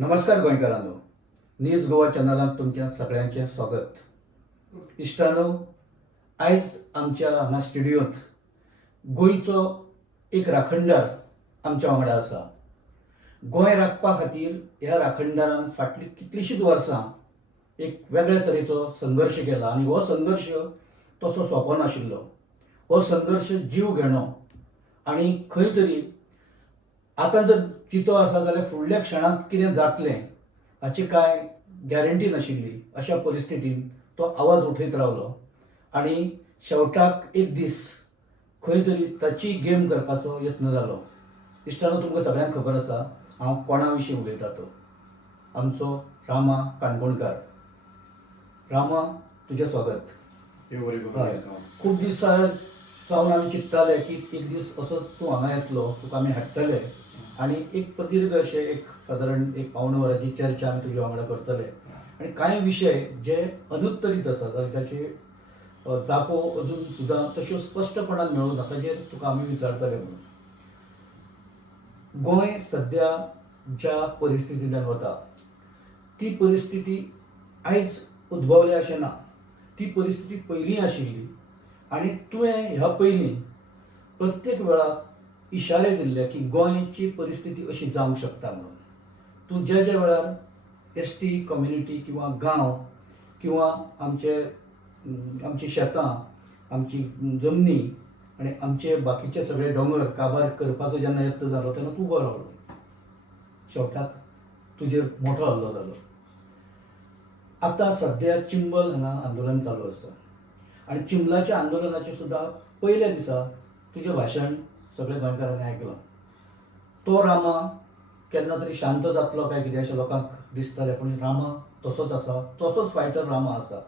नमस्कार गोंयकारांनो, न्यूज गोवा चॅनलांत तुमच्या सगळ्यांचे स्वागत. इश्टानो, आयज आमच्या हांगा स्टुडियोंत गोंयचो एक राखणदार आमच्या वांगडा आसा. गोंय राखपा खातीर ह्या राखणदारान फाटलीं कितलींशींच वर्सां एक वेगळ्या तरेचो संघर्श केला आनी हो संघर्श तसो सोंपो नाशिल्लो. हो संघर्श जीव घेणो आनी खंय तरी आतां जर चितो आसा जाल्यार फुडल्या क्षणांत कितें जातलें हाची कांय गॅरंटी नाशिल्ली. अशा परिस्थितींत तो आवाज उठयत रावलो आनी शेवटाक एक दीस खंय तरी ताची गेम करपाचो यत्न जालो. इश्टानो, तुमकां सगळ्यांक खबर आसा हांव कोणा विशीं उलयतां तो आमचो रामा काणकोणकार. रामा, तुजें स्वागत. हय, खूब दीस सावन आमी चिंत्ताले की एक दीस असोच तूं हांगा येतलो, तुका आमी हाडटले आनी एक प्रदीर्घ अशें एक सादारण एक पावणे वराची चर्चा आमी तुज्या वांगडा करतले आनी कांय विशय जे अनुत्तरीत आसा जाचे जापो अजून सुद्दां तश्यो स्पश्टपणान मेळूना ताचेर तुका आमी विचारतले म्हणून. गोंय सद्या ज्या परिस्थितींतल्यान वता ती परिस्थिती आयज उद्भवल्या अशें ना. ती परिस्थिती पयलीं आशिल्ली आनी तुवें ह्या पयलीं प्रत्येक वेळार इशारे दिल्ले की गोंयची परिस्थिती अशी जावंक शकता म्हणून. तूं ज्या ज्या वेळार एसटी कम्युनिटी किंवा गांव किंवा आमची शेतां, आमची जमनी आनी आमचे बाकीचे सगळे दोंगर काबार करपाचो जेन्ना यत्न जालो तेन्ना तूं उबो रावलो. शेवटाक तुजेर मोठो हल्लो जालो. आतां सद्या चिंबल हांगा आंदोलन चालू आसा आनी चिंबलाच्या आंदोलनाचें सुद्दां पयल्या दिसा तुजें भाशण सगळ्या गोंयकारांनी आयकलां. तो रामा केन्ना तरी शांत जातलो काय कितें अशें लोकांक दिसतालें, पूण रामा तसोच आसा, तसोच फायटर रामा आसा.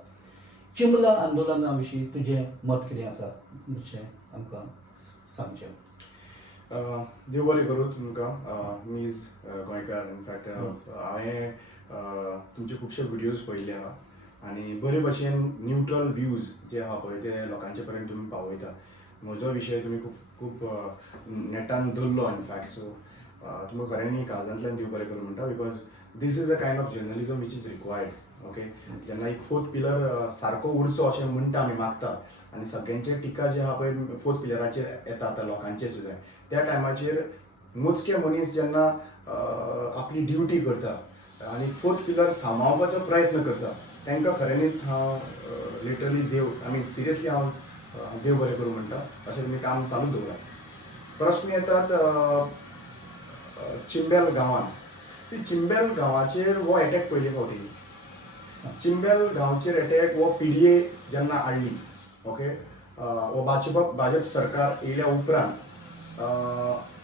चिंबला आंदोलना विशीं तुजें मत कितें आसा अशें आमकां सांगचें. देव बरें करूं तुमकां मीज गोंयकार. इनफॅक्ट हांवें तुमचे खुबशे व्हिडियोज पळयले आहा आनी बरे भशेन न्यूट्रल व्ह्यूज जे आहा पळय ते लोकांचे पर्यंत तुमी पावयता. म्हजो विशय तुमी खूब खूब नेटान धरलो इनफॅक्ट. सो तुमकां खऱ्यांनी काळजांतल्यान देव बरें करूं म्हणटा, because this is a kind of journalism which is required. Okay, जेन्ना एक फोर्थ पिलर सारको उरचो अशें म्हणटा आमी मागतात आनी सगळ्यांचे टिका जे आहा पळय फोर्थ पिलराचेर येता आतां लोकांचे सुद्दां, त्या टायमाचेर मोजके मनीस जेन्ना आपली ड्युटी करता आनी फोर्थ पिलर सांबाळपाचो प्रयत्न करता तांकां खऱ्यांनीच हांव लिटरली देव सिरियसली हांव देव बरें करूं म्हणटा. अशें तुमी काम चालू दवरा. प्रश्न येतात चिंबेल गांवांत. चिंबेल गांवाचेर हो अटॅक पयले फावटी. चिंबेल गांवचेर अटॅक हो PDA जेन्ना हाडली, ओके, हो भाजप सरकार येयल्या उपरांत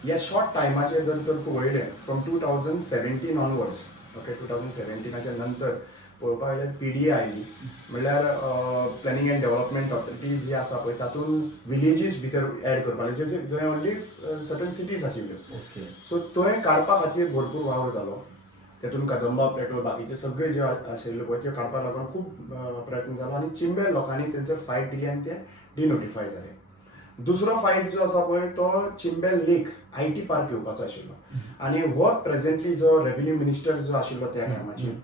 ह्या शॉर्ट टायमाचेर जर तर पळयलें फ्रॉम 2017 ऑनवर्ड्स, ओके, 2017च्या नंतर पळोवपाक गेल्यार PDA आयली, म्हणल्यार प्लॅनिंग एंड डेव्हलपमेंट ऑथॉरिटी जी आसा पळय तातूंत विलेजीस भितर एड करपाक लागले, जंय ओन्ली सर्टन सिटीज आशिल्ल्यो. ओके. सो थंय काडपा खातीर भरपूर वावर जालो. तेतून कदंबा पेट्रोल बाकीचे सगळे जे आशिल्ले पळय ते काडपाक लागून खूब प्रयत्न जालो आनी चिंबेल लोकांनी थंयसर फायट दिली आनी ते डिनोटिफाय जाले. दुसरो फायट जो आसा पळय तो चिंबेल लेक IT पार्क येवपाचो आशिल्लो आनी हो प्रेझेंटली जो रेव्हेन्यू मिनिस्टर जो आशिल्लो त्या टायमाचेर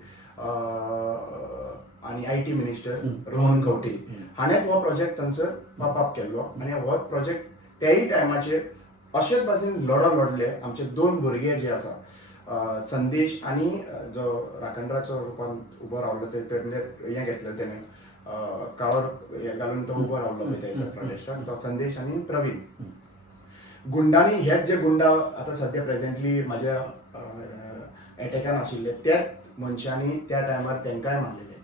आनी IT मिनिस्टर रोहन खंवटे हाणें हो प्रोजेक्ट थंयसर पाप केल्लो आनी हो प्रोजेक्ट त्याय टायमाचेर अशेच भाशेन लढले. आमचे दोन भुरगे जे आसा संदेश आनी जो राखणदाराच्या रुपान उबो रावलो ते हें घेतलें तेणें काळोर हें घालून तो उबो रावलो थंयसर प्रोटेस्टाक, तो संदेश आनी प्रवीण. गुंडांनी हेच जे गुंडा आतां सद्या प्रेझेंटली म्हाज्या एटॅकान आशिल्ले त्याच मनशांनी त्या टायमार तांकांय मारलेले,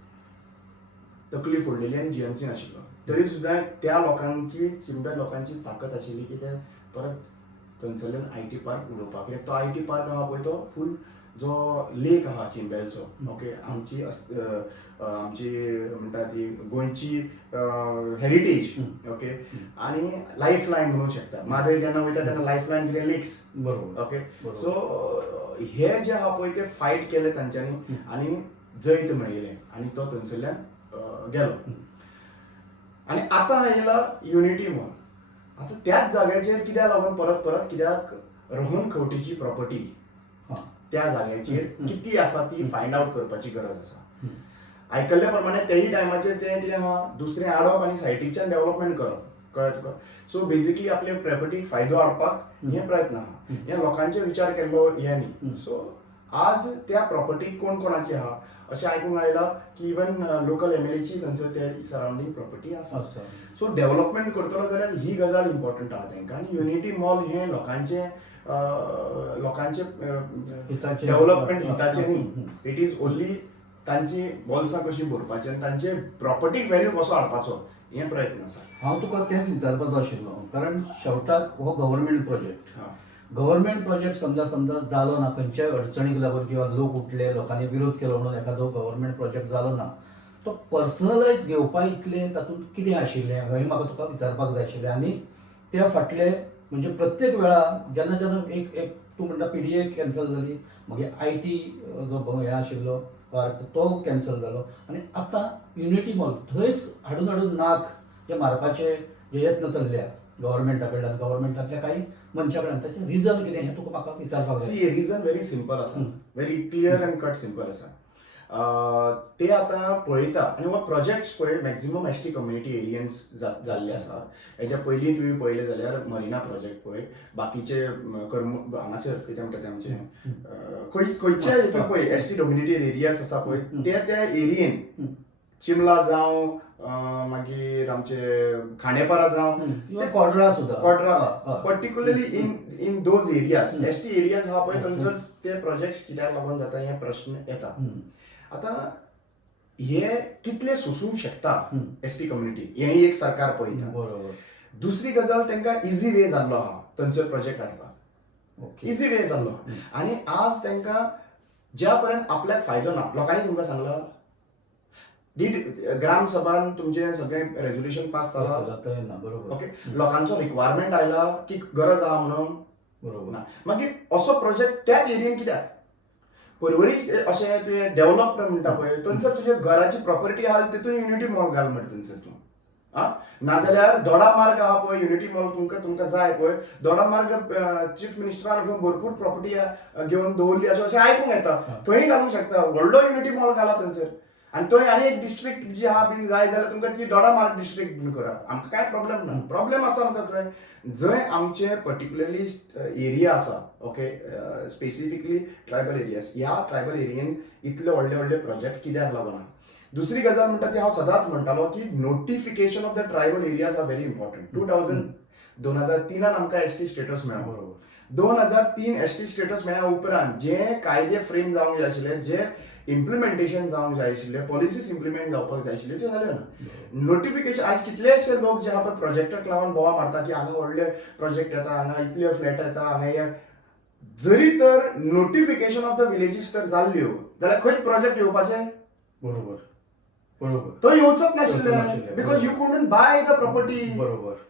तकली फोडलेली आनी GMC नाशिल्लो. तरी सुद्दां त्या लोकांची चिंबेल लोकांची ताकद आशिल्ली की ते परत थंयसरल्यान IT पार्क उडोवपाक. कित्याक तो IT पार्क आहा पळय तो फूल जो लेक आहा चिंबेलचो, ओके, आमची म्हणटा ती गोंयची हेरिटेज, ओके, आनी लायफ लायन म्हणूंक शकता. म्हादय जेन्ना वयता तेन्ना लायफ लायन कितें लेक्स, बरोबर, ओके. सो हे जे आहा पळय ते फायट केले तांच्यांनी आनी जैत मेळयलें आनी तो थंयसरल्यान गेलो. आनी आतां येयला युनिटी मॉल. आतां त्याच जाग्याचेर कित्याक लागून परत कित्याक रोहन खंवटेची प्रॉपर्टी त्या जाग्याचेर कितली आसा ती फायंड आउट करपाची गरज आसा. हम्म. आयकल्ल्या प्रमाणे तेही टायमाचेर ते कितें आहा दुसरें हाडप आनी सायटीच्यान डेव्हलपमेंट करप. कळ्ळें तुका. सो बेसिकली आपल्या प्रॉपर्टीक फायदो हाडपाक हे प्रयत्न आहा. हे लोकांचे विचार केल्लो हे न्ही. सो आज त्या प्रॉपर्टीक कोण कोणाची आहा अशें आयकूंक आयलां की इवन लोकल एमएलएची थंयसर ते सरावंडींग प्रॉपर्टी आसा. सो डेव्हलपमेंट करतलो जाल्यार ही गजाल इम्पॉर्टंट आहा तांकां. आनी युनिटी मॉल हे लोकांचे डेव्हलपमेंट हिताचे न्ही. इट इज ओन्ली तांची बोल्सां कशी भरपाची आनी तांचे प्रॉपर्टीक व्हॅल्यू कसो हाडपाचो हे प्रयत्न आसा. हांव तुका तेंच विचारपाचो आशिल्लो कारण शेवटाक हो गव्हर्मेंट प्रोजेक्ट. गव्हर्मेंट प्रोजेक्ट समजा जालो ना खंयच्याय अडचणीक लागून किंवा लोक उठले लोकांनी विरोध केलो म्हणून एखादो गव्हर्मेंट प्रोजेक्ट जालो ना तो पर्सनलायज घेवपाक इतलें तातूंत कितें आशिल्लें हें म्हाका तुका विचारपाक जाय आशिल्लें. आनी त्या फाटले म्हणजे प्रत्येक वेळा जेन्ना जेन्ना एक तूं म्हणटा PDA कॅन्सल जाली मागीर IT जो हें आशिल्लो पार्क तो कॅन्सल जालो आनी आतां युनिटी मॉल थंयच हाडून नाक जे मारपाचे जे यत्न चल्ल्या गव्हर्मेंटा कडल्यान गव्हर्मेंटांतल्या काही मनशा कडल्यान ताचें रिजन कितें हें तुका म्हाका विचारपाक जाय. सी रिजन व्हेरी सिंपल आसा. Very clear and cut simple आसा. ते आतां पळयता आनी हो प्रोजेक्ट्स पळय मॅक्झिमम ST कम्युनिटी एरियन्स जाल्ले आसा. हेच्या पयलीं तुवें पळयलें जाल्यार मरिना प्रोजेक्ट पळय बाकीचे हांगासर कितें म्हणटा तें आमचें खंयचे हितून पळय ST डॉमिनेटेड एरियाज आसा पळय त्या एरियेन चिमला जावं मागीर आमचे खांडेपारा जावं कोड्रा सुद्दां particularly in those areas ST areas आहा पळय थंयसर ते प्रोजेक्ट कित्याक लागून जाता हे प्रश्न येता. आतां हे कितले सोसूंक शकता ST कम्युनिटी हेंय एक सरकार पळयता. दुसरी गजाल तांकां इजी वे जाल्लो आहा थंयसर प्रोजेक्ट हाडपाक. इजी वे जाल्लो आहा. आनी आज तांकां ज्या पर्यंत आपल्याक फायदो ना लोकांनी तुमकां सांगलां ग्रामसभान तुमचे सगळें रेझोल्युशन पास जालां. ओके लोकांचो रिक्वायरमेंट आयला की गरज आहा म्हणून ना. मागीर असो प्रोजेक्ट त्याच एरियेन कित्याक परवरी अशें तुवें डेव्हलपमेंट म्हणटा पळय थंयसर तुजे घराची प्रॉपर्टी आहा तितून युनिटी मॉल घाल म्हणटा थंयसर तूं. नाजाल्यार दोडा मार्ग आहा पळय युनिटी मॉल तुमकां जाय पळय दोडा मार्ग चीफ मिनिस्टरान घेवन भरपूर प्रॉपर्टी घेवन दवरली अशें आयकूंक येता. थंय घालूंक शकता. व्हडलो युनिटी मॉल घाला थंयसर आनी थंय आनी एक डिस्ट्रिक्ट जी आहा बीन जाय जाल्यार तुमकां ती दोडा मार्ग डिस्ट्रिक्ट बीन करा. आमकां कांय प्रॉब्लेम ना. प्रॉब्लेम आसा आमकां खंय जंय आमचे पर्टिक्युलरली एरिया आसा ओके स्पेसिफिकली ट्रायबल एरियाज ह्या ट्रायबल एरियेन इतले व्हडले प्रोजेक्ट कित्याक लागून आहा. दुसरी गजाल म्हणटा ती हांव सदांच म्हणटालो की notification of the tribal areas are very important. 2003 आमकां ST स्टेटस मेळ्ळो. 2003 ST स्टेटस मेळ्ळ्या उपरांत जे कायदे फ्रेम जावंक जाय आशिल्ले जे इम्प्लिमेंटेशन जावंक जाय आशिल्ले पॉलिसीज इम्प्लिमेंट जावपाक जाय आशिल्ले त्यो जाल्यो ना. नोटिफिकेशन आज कितलेशे लोक जे आहा पळय प्रोजेक्टाक लागून बोवा मारता की हांगा व्हडले प्रोजेक्ट येता हांगा इतले फ्लॅट येता हांगा हे जरी तर नोटिफिकेशन ऑफ द विलेजीस तर जाल्ल्यो जाल्यार खंयच प्रोजेक्ट येवपाचे तो येवचोच नाशिल्ले because you couldn't by the property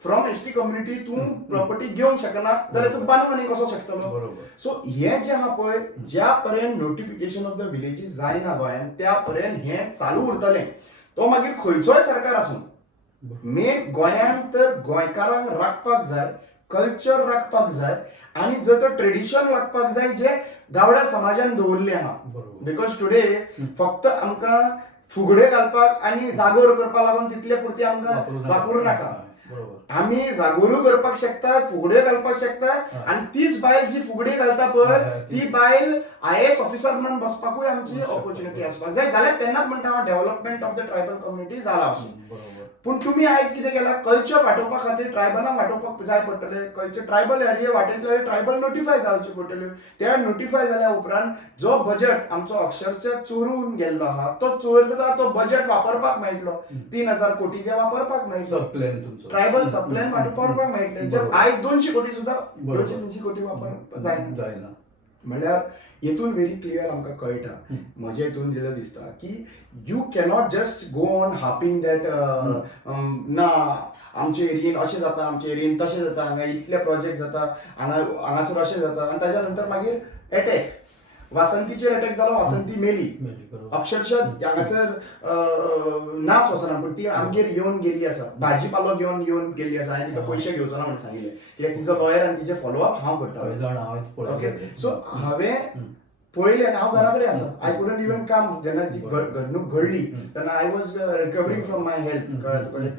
from ST community. तूं प्रॉपर्टी घेवंक शकना जाल्यार तूं बांदून आनी कसो शकतलो. सो हे जे आहा पळय ज्या पर्यंत नोटिफिकेशन ऑफ द विलेजीस जायना गोंयांत त्या पर्यंत हे चालू उरतलें. तो मागीर खंयचोय सरकार आसूं मेन गोंयांत तर गोंयकारांक राखपाक जाय कल्चर राखपाक जाय आनी जर तो ट्रेडिशन राखपाक जाय जे गावड्या समाजान दवरले आहा. बिकॉज टुडे फक्त आमकां फुगड्यो घालपाक आनी जागोर करपाक लागून तितले पुरते आमकां वापरूं नाका. आमी जागोरूय करपाक शकतात फुगड्यो घालपाक शकतात आनी तीच बायल जी फुगडी घालता पळय ती बायल IAS ऑफिसर म्हणून बसपाकूय आमची ऑपॉर्च्युनिटी आसपाक जाय जाल्यार तेन्नाच म्हणटा हांव development of the tribal community जाला अशें. पूण तुमी आयज कितें केलां कल्चर वाटोवपा खातीर ट्रायबलांक वाटोवपाक जाय पडटलें. कल्चर ट्रायबल एरिया वाटयतले ट्रायबल नोटिफाय जावच्यो पडटल्यो. त्या नोटिफाय जाल्या उपरांत जो बजेट आमचो अक्षरशः चोरून गेल्लो आहा तो चोरता तो बजेट वापरपाक मेळटलो. 3000 कोटी जे वापरपाक मेळटलो ट्रायबल सबप्लॅन वापरपाक मेळटले जे आयज 200 कोटी सुद्दां 200-300 कोटी वापरपाक जायना. म्हणल्यार हेतून व्हेरी क्लियर आमकां कळटा म्हज्या हितून जेन्ना दिसता की you cannot just go on harping that ना आमचे एरियेन अशें जाता आमचे एरियेन तशें जाता हांगा इतले प्रोजेक्ट जाता हांगासर अशें जाता आनी ताच्या नंतर मागीर अटॅक वासंतीचेर अटॅक जालो वासंती मेली अक्षरशः हांगासर नास वचना पूण ती आमगेर येवन गेली आसा. भाजीपालो घेवन येवन गेली आसा. हांवें तिका पयशे घेवचो ना म्हणून सांगिल्लें कित्याक तिचो लॉयर आनी तिचे फॉलोअप हांव करतालो. ओके सो हांवें पळयलें आनी हांव घरा कडेन आसा आय कुडंट इवन कम जेन्ना ती घडणूक घडली तेन्ना I was recovering from my health कळ्ळें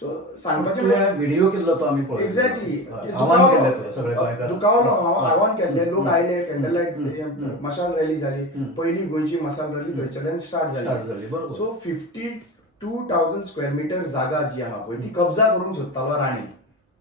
सो सांगपाचें व्हिडिओ केल्लो तो आमी पळयलो. एक्झॅक्टली आव्हान केलें तो सगळे गोंयकारांक. दुखावलो हांव आव्हान केल्लें लोक आयले कॅन्डल लायट मशाल रॅली जाली पयली गोंयची मशाल रॅली थंयच्यान स्टार्ट स्टार्ट जाली जाली बरोबर. सो 52,000 स्क्वेअर मिटर जागा जी आहा पळय ती कब्जा करूंक सोदतालो राणे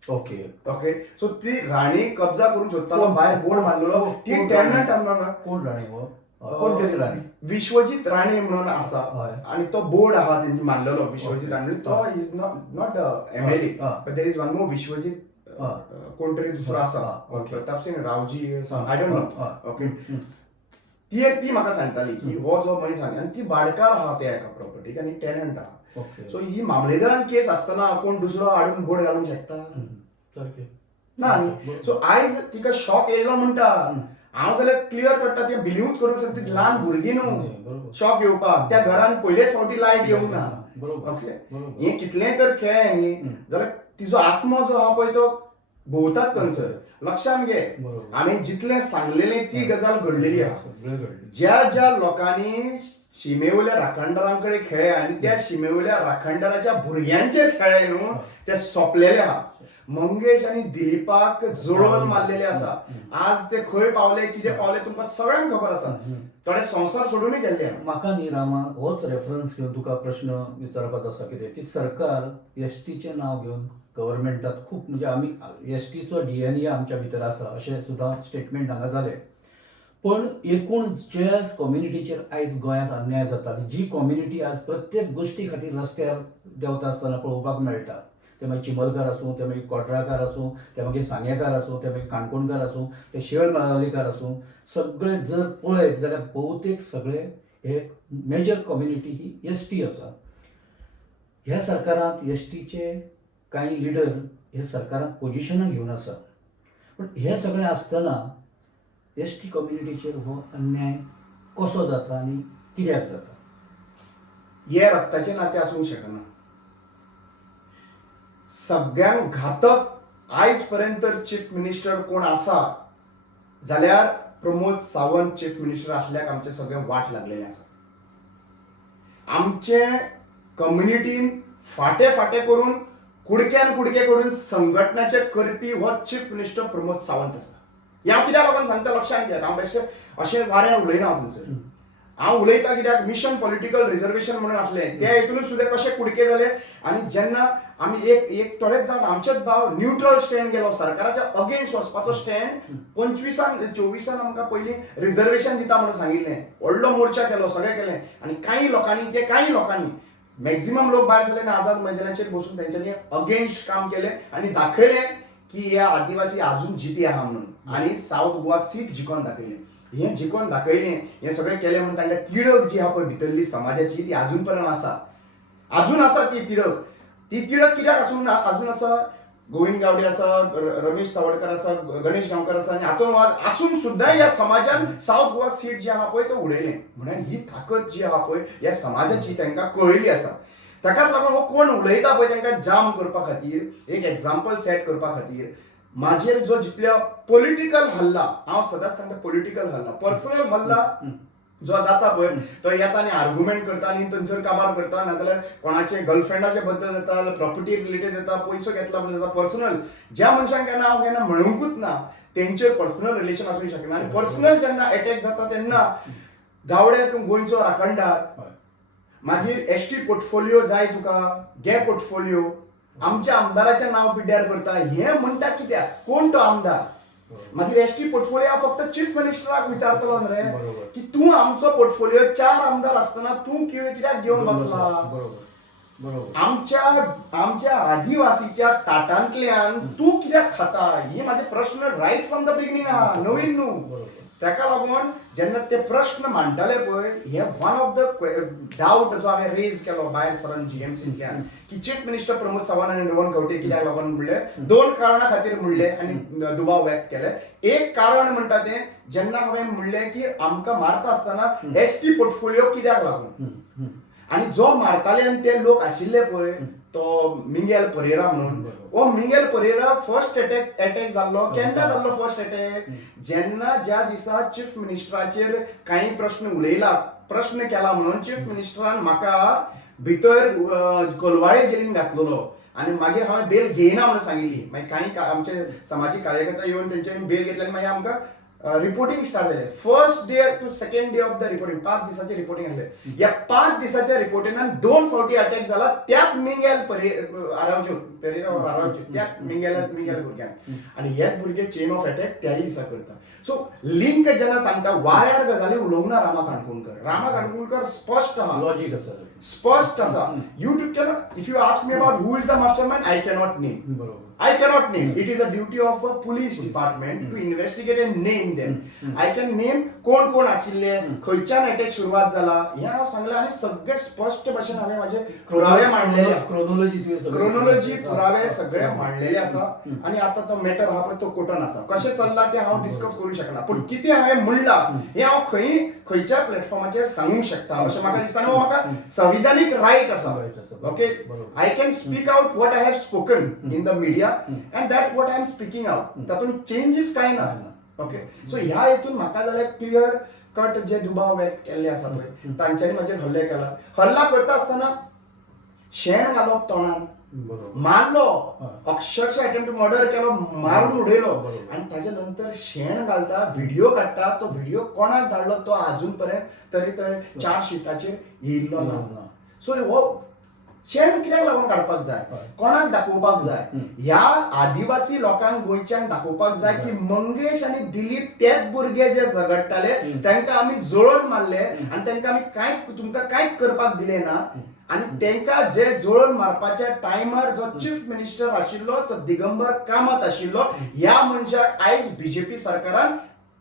ओके ओके सो ती राणे कब्जा करूंक सोदतालो कोण? भायर बोर्ड मारलेलो कोण? ती कोण टेनंट राणे? आमना कोण राणे हो कोण तरी राणे विश्वजीत राणे म्हणून आसा हय. आणि तो बोर्ड आहा तेंची मारलेलो विश्वजीत राणे तो is not MLA but there is one more Vishwajit कोण तरी दुसरो आसा Pratap Singh Raoji I don't know okay ती म्हाका सांगताली की हो जो मनीस आनी ती भाडकार आहा त्या एका प्रॉपर्टीक आनी टेनंट आहा सो ही मामलेदारान केस आसतना कोण दुसरो हाडून बोर्ड घालूंक शकता ना न्ही सो आयज तिका शॉक येयलो म्हणटा हांव जाल्यार क्लियर करता ती बिलीवूच करूंक शकता ती ल्हान भुरगीं न्हू शॉक येवपाक त्या घरान पयलेच फावटी लायट येवंक ना ओके हे कितलें तर खेळ न्ही जाल्यार तिजो आत्मो जो आहा पळय तो भोंवतात थंयसर लक्षांत घे हांवें जितलें सांगलेलें ती गजाल घडलेली आहा ज्या ज्या लोकांनी शिमेवयल्या राखणदारांकडे खेळ्ळे आनी त्या शिमेवयल्या राखणदाराच्या भुरग्यांचेर खेळ्ळे न्हू ते सोंपलेले आहा मंगेश आनी दिलीपाक जुळोवन मारलेले आसा आज ते खंय पावले कितें पावले तुमकां सगळ्यांक खबर आसा थोडे संवसार सोडूनय गेल्ले म्हाका न्ही रामा होच रेफरन्स घेवन तुका प्रश्न विचारपाचो आसा कितें की सरकार एसटीचें नांव घेवन गव्हर्मेंटात खूब म्हणजे आमी एसटीचो डीएनए आमच्या भितर आसा अशें सुद्दां स्टेटमेंट हांगा जालें पण एकूण ज्या कम्युनिटीचेर आयज गोंयांत अन्याय जाता जी कम्युनिटी आज प्रत्येक गोश्टी खातीर रस्त्यार देंवता आसतना पळोवपाक मेळटा ते मागीर चिमलकार आसूं ते मागीर कोट्राकार आसूं ते मागीर सांगेकार आसूं ते मागीर काणकोणकार आसूं ते शेळ मळावलीकार आसूं सगळे जर पळयत जाल्यार भोवतेक सगळे हे मेजर कम्युनिटी ही एसटी आसा ह्या सरकारांत एसटीचे कांय लिडर हे सरकारांत पोजिशनां घेवन आसा पण हे सगळें आसतना एसटी कम्युनिटीचेर हो अन्याय कसो जाता आनी कित्याक जाता हे रक्ताचे नाते आसूंक शकना सगळ्यांक घातक आयज पर्यंत चीफ मिनिस्टर कोण आसा जाल्यार प्रमोद सावंत चीफ मिनिस्टर आसल्याक आमचे सगळे वाट लागलेले आसा आमचे कम्युनिटीन फाटे फाटे करून कुडक्यान कुडके करून संघटनाचे करपी हो चीफ मिनिस्टर प्रमोद सावंत आसा हे हांव कित्याक लागून सांगता लक्षांत घेयात हांव बेश्टें अशें वाऱ्यार उलयना हांव थंयसर हांव उलयता कित्याक मिशन पॉलिटिकल रिजर्वेशन म्हणून आसलें त्या हेतूनच सुद्दां कशे कुडके जाले आनी जेन्ना आमी एक थोडेच जावन आमचेच भाव न्यूट्रल स्टँड गेलो सरकाराच्या अगेन्स्ट वचपाचो स्टँड 24 आमकां पयलीं रिजर्वेशन दिता म्हणून सांगिल्लें व्हडलो मोर्चा केलो सगळें केलें आनी काही लोकांनी मॅक्झिमम लोक भायर सरले आनी आझाद मैदानाचेर बसून तेंच्यांनी अगेन्स्ट काम केलें आनी दाखयलें की ह्या आदिवासी आजून जिती आहा म्हणून आनी साऊथ गोवा सीट जिखोन दाखयलें हें जिखोन दाखयलें हें सगळें केलें म्हणून तांकां तिडक जी आहा पळय भितरली समाजाची ती आजून पर्यंत आसा ती तिडक कित्याक आजून आसा गोविंद गावडे आसा रमेश सावडकर आसा गणेश गांवकर आसा आनी हातून आसून सुद्दां ह्या समाजान साऊथ गोवा सीट जी आहा पळय तो उडयलें म्हणून ही ताकद जी आहा पळय ह्या समाजाची तांकां कळिल्ली आसा ताकाच लागून हो कोण उलयता पळय तांकां जाम करपा खातीर एक एग्जाम्पल सेट करपा खातीर माझेर जो जितलो पॉलिटिकल हल्ला हांव सदांच सांगता पॉलिटिकल हल्ला पर्सनल हल्ला जो जाता पळय तो येता आनी आर्ग्युमेंट करता आनी थंयसर काबार करता नाजाल्यार कोणाचे गर्लफ्रेंडाचे बद्दल जाता प्रॉपर्टी रिलेटेड जाता पयसो घेतला बद्दल जाता पर्सनल ज्या मनशांक हांव केन्ना म्हणूंकूच ना तेंचेर पर्सनल रिलेशन आसूंक शकना आनी पर्सनल जेन्ना अटॅक जाता तेन्ना गावडे तूं गोंयचो राखणदार मागीर एसटी पोर्टफोलिओ जाय तुका गे पोर्टफोलिओ आमच्या आमदाराचें नांव पिड्ड्यार करता हें म्हणटा कित्याक कोण तो आमदार मागीर एसटी पोर्टफोलिओ फक्त चीफ मिनिस्टराक विचारतलो रे की तूं आमचो पोर्टफोलिओ 4 आमदार आसतना तूं कित्याक घेवन बसला आमच्या आदिवासीच्या ताटांतल्यान तूं कित्याक खाता ही माझे प्रश्न रायट फ्रॉम द बिगिनिंग आहा नवीन न्हू ताका लागून जेन्ना ते प्रश्न मांडटाले पळय हे वन ऑफ द डाऊट जो हांवें रेज केलो भायर सरान जीएमसींतल्यान की चीफ मिनिस्टर प्रमोद सावंत आनी रोहन खंवटे कित्याक लागून म्हणलें 2 कारणां खातीर म्हणलें आनी दुबाव व्यक्त केले एक कारण म्हणटा तें जेन्ना हांवें म्हणलें की आमकां मारता आसतना एसटी पोर्टफोलिओ कित्याक लागून आणि जो मारताले आनी ते लोक आशिल्ले पळय तो मिंगेल परेरा म्हणून हो मिंगेल परेरा फर्स्ट अटॅक जाल्लो केन्ना जाल्लो फर्स्ट अटॅक जेन्ना ज्या दिसा चीफ मिनिस्टराचेर काही प्रश्न केला म्हणून चीफ मिनिस्टरान म्हाका भितर कोलवाळे जेलीन घातलेलो आणि मागीर हांवें बेल घेयना म्हणून सांगिल्ली मागीर काही आमचे सामाजीक कार्यकर्ता येवन तेंच्यांनी बेल घेतली आनी मागीर आमकां रिपोर्टिंग स्टार्ट जालें first day to second day of the reporting 5 दिसाचें रिपोर्टिंग आसलें या 5 दिसाच्या रिपोर्टिंगान 2 फावटी अटॅक जाला त्याच मिंगेल आरावच्यो त्याच मिंगेल भुरग्यांक आणि हेच भुरगे चेन ऑफ अटॅक त्याही दिसा करता सो लिंक जेन्ना सांगता वाऱ्यार गजाली उलोवंक ना रामा काणकोणकर स्पश्ट आहा लॉजिक आसा स्पष्ट आसा you cannot if you ask me about who is the mastermind I cannot name बरोबर I cannot name. It is a duty of a police department to investigate and name them. I can name कोण आशिल्ले खंयच्यान attack सुरुवात जाला हे हांव सांगलें आनी सगळे स्पश्ट भाशेन हांवें माझे पुरावे मांडलेले क्रोनॉलॉजी पुरावे सगळे मांडलेले आसा आनी आतां तो मॅटर आहा पळय तो कोर्टान आसा कशें चल्ला ते हांव डिस्कस करूंक शकना पूण कितें हांवें म्हणलां हें हांव खंयच्या प्लॅटफॉर्माचेर सांगूंक शकता अशें म्हाका दिसता आनी हो म्हाका संविधानीक रायट आसा okay I can speak out what I have spoken in the media and that what I am speaking out तातून चेंजेस काय ना ओके सो ह्या हेतून म्हाका जाल्यार क्लियर कट जे दुबाव व्यक्त केल्ले आसा पळय तांच्यांनी म्हाजेर हल्ला करता आसतना शेण घालप तोंडान मारलो अक्षरशः अटेम्प्ट टू मर्डर केलो मारून उडयलो आणि ताच्या नंतर शेण घालता व्हिडिओ काडटा तो व्हिडिओ कोणाक धाडलो तो अजून पर्यंत तरी थंय चार्जशीटाचेर येयल्लो ना सो हो शेण कित्याक लागून काडपाक जाय कोणाक दाखोवपाक जाय ह्या आदिवासी लोकांक गोंयच्यांक दाखोवपाक जाय की मंगेश आनी दिलीप तेच भुरगे जे झगडटाले तांकां आमी जळोवन मारले आनी तांकां आमी तुमकां कांयच करपाक दिले ना आनी तांकां जे जळोवन मारपाच्या टायमार जो चीफ मिनिस्टर आशिल्लो तो दिगंबर कामत आशिल्लो ह्या मनशाक आयज बीजेपी सरकारान